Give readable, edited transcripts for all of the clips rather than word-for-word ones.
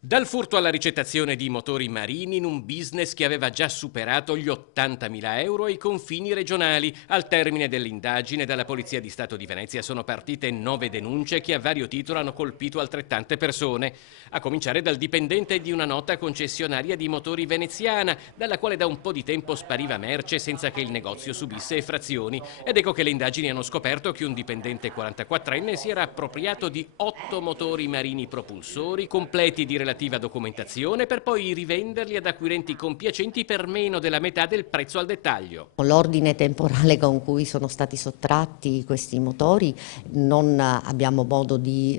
Dal furto alla ricettazione di motori marini in un business che aveva già superato gli 80.000 euro ai confini regionali. Al termine dell'indagine dalla Polizia di Stato di Venezia sono partite 9 denunce che a vario titolo hanno colpito altrettante persone, a cominciare dal dipendente di una nota concessionaria di motori veneziana, dalla quale da un po' di tempo spariva merce senza che il negozio subisse effrazioni. Ed ecco che le indagini hanno scoperto che un dipendente 44enne si era appropriato di 8 motori marini propulsori completi di relativa documentazione per poi rivenderli ad acquirenti compiacenti per meno della metà del prezzo al dettaglio. L'ordine temporale con cui sono stati sottratti questi motori non abbiamo modo di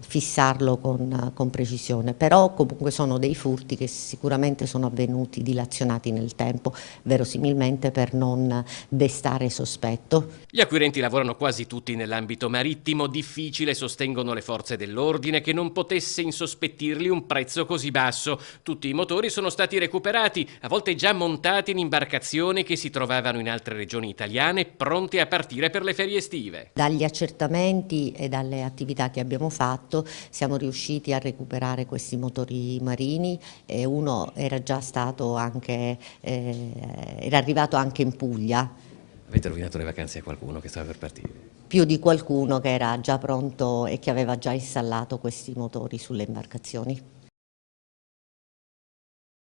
fissarlo con precisione, però comunque sono dei furti che sicuramente sono avvenuti dilazionati nel tempo, verosimilmente per non destare sospetto. Gli acquirenti lavorano quasi tutti nell'ambito marittimo, difficile, sostengono le forze dell'ordine, che non potesse insospettirli un prezzo così basso. Tutti i motori sono stati recuperati, a volte già montati in imbarcazioni che si trovavano in altre regioni italiane, pronte a partire per le ferie estive. Dagli accertamenti e dalle attività che abbiamo fatto siamo riusciti a recuperare questi motori marini e uno era già stato anche, era arrivato anche in Puglia. Avete rovinato le vacanze a qualcuno che stava per partire? Più di qualcuno che era già pronto e che aveva già installato questi motori sulle imbarcazioni.